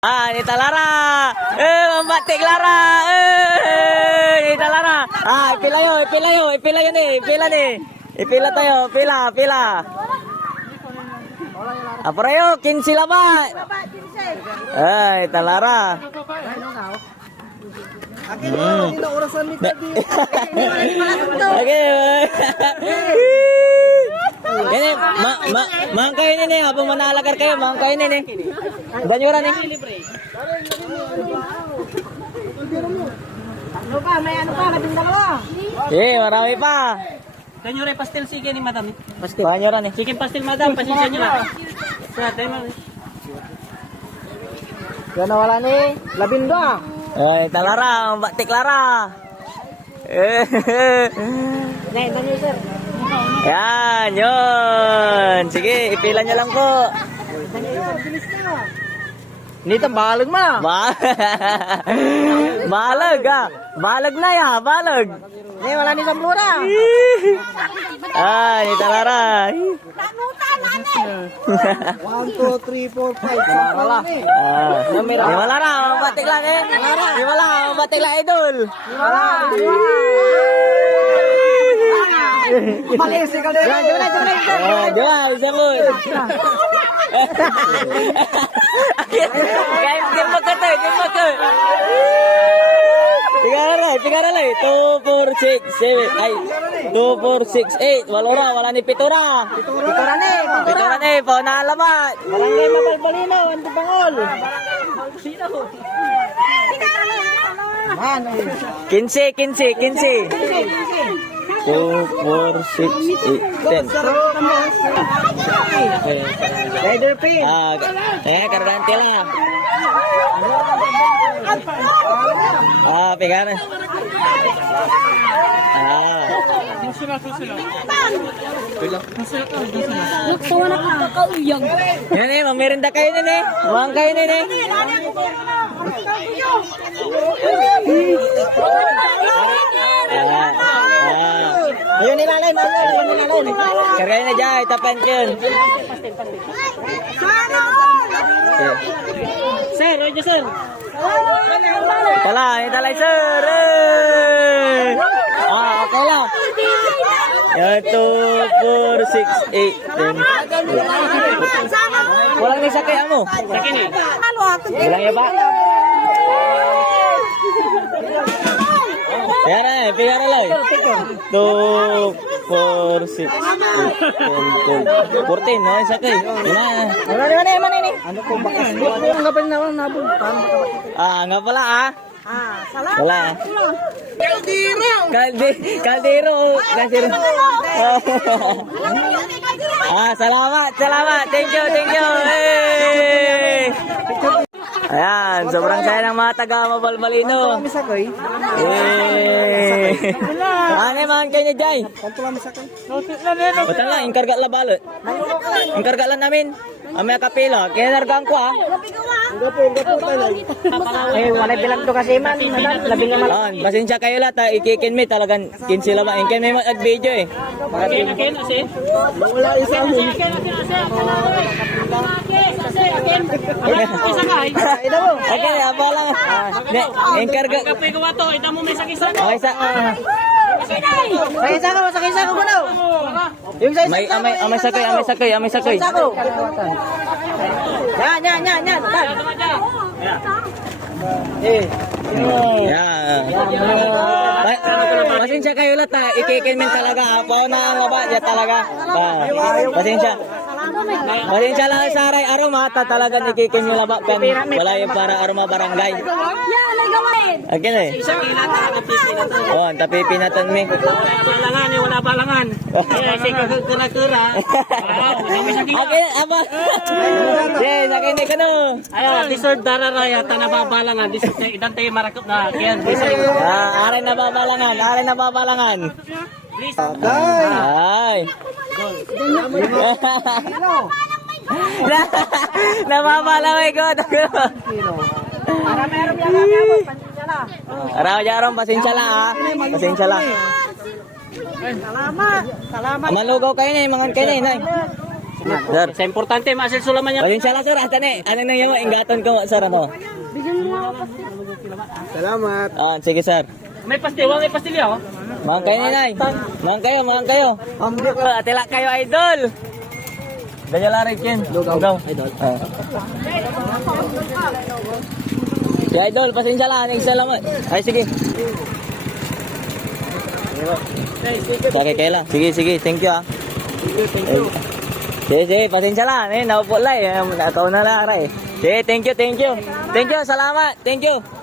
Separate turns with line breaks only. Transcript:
Ah, Nita Lara! Eh, mambatik Lara! Eh, Nita Lara! Ah, ipila yun, ipila yun, ipila yun eh, ipila ni. Ipila tayo, pila, pila. Apa rayo, 15 labat. Ay, Nita Lara. Hmm. Okay. Ini, ma, ma, mangkay ini nih, habang manalagar kayo, mangkay ini nih. Danyuran nih.
Ano pa? May ano pa? Labing dalawa.
Eh, marami pa.
Ganyo rin pastel sige ni madam.
Pasti. Danyuran nih.
Chicken pastel madam, pasensya nyo na. Sa tema.
Yan wala ni. Labing dua.
Eh, talara, batik Lara. Eh.
Nay, dami sir.
Yan, yun. Sige, ipilan nyo lang po. Dito, balag ma. Ba balag ah. Balag na ya, balag.
Nay, wala ni Samblura.
ah, ni Talara.
One, two, three, four, five. Wala.
Ah, di wala na, batik lang eh. Di wala, batik lang idol.
Wala. Malaysia ka din. Diyan na, diyan na, diyan
Ah, diba, isa. Guys, di mo ka to, di mo ka. Tingara lang, tingara lang. 2, 4, 6, 7, ay. 2, 4, 6, 8. Wala na, wala ni Pitura.
Pitura ni.
Pitura na eh, pauna alamat.
Barangay Mabalbalino, Antipangol. Man,
15, 15, 15. 2, 4, 6, 8, 10.
Rider pin.
Ah, kaya kargante lang. Ah, pegar. Ah. Yan eh, mamirinda kayo nun eh. Buwang kayo nun eh. Ah,
nilalay.
Kargay na dyan, tapan ko yun.
Sir, oyo sir.
Tala, italay sir. Eh! Ah. Yan, 2, 4, 6, 8, 10. Walang may sakay mo.
Sakin eh.
Walang iba. Yan na, eh, pigara lang. 2, 4, 6, 8, 10, 12. 14, no? Sakay. Yan na.
Wala ni, wala ni, ni. Ano ko bakas? Ang gapal na wala nabog.
Ah, nga pala ah.
Ah, salamat.
Wala.
Kaldiro.
Kaldi, kaldero. Kaldero. Ah, salamat, salamat. Thank you, thank you. Hey! Ayan, sobrang saya ng mga taga Mabalbalino.
Kami sakoy.
Eh. Ano man kayo ni Jai?
Kanto lang sakoy.
Betul lang, ingkarga la balot. Ingkarga lang namin. Amay kapila, kaya nargaan ko ah.
Gapo, gapo tayo. Ay, wala bilang to kasi man. Labing naman.
Ah, pasensya kayo lahat ha, ikikin me talagang 15 lang. Ingkin me mag video eh.
Akin, akin, asin.
Wala isa mo.
Akin, akin, asin. Eh.
Okay, apa lang. Ne, ingkarga.
Kapoy gawa to, ita mo may sakisa.
Okay sa
Sa isa ka, sa isa ka ko daw. Yung sa
may amay amay sakay, amay sakay, amay sakay.
Sa ko. Yan, yan, yan, yan. Yan. Eh.
Yeah. Pa- Pasensya kayo lahat ha, ikikin me talaga. Pao na ang laba, ya talaga. Ah, pasensya. Pasensya lang sa aray aroma ta talaga ikikin yung laba kan. Wala yung para aroma barangay. Okay na eh. Oh, tapi pinatan mi.
Balangan eh, wala balangan. Kaya sige kura-kura.
Okay, apa? Yes, okay ni kano.
Ayo, dessert dararaya tanababalangan. Dessert na idan tayo marakop na. Dessert.
Ah, aray na babalangan, aray na babalangan. Ay. Na, namamalaway ko.
Para meron yan ako. Pansya na.
Araw jarom, pasensya lang ha. Pasensya lang.
Salamat. Salamat.
Malugaw kayo na, mangon kayo na. Sir.
Sa importante, masil sulaman niya.
Pasensya lang sir, ata ni. Ano na yung ingatan ko sir ano?
Salamat.
Ah, sige sir.
May pastil, wala may pastilya, oh.
Mahang kayo nanay. Mahang kayo, mahang kayo. Ah, Atila kayo idol. Ganyan lang rin kin. Lugaw. Idol. Si idol, pasensya lang. Next salamat. Ay, sige. Sige, kayo lang. Sige, sige. Thank you ah. Sige, sige. Pasensya lang. Eh, naupo lang eh. Na lang. Aray. Sige, thank you, thank you. Thank you, salamat. Thank you.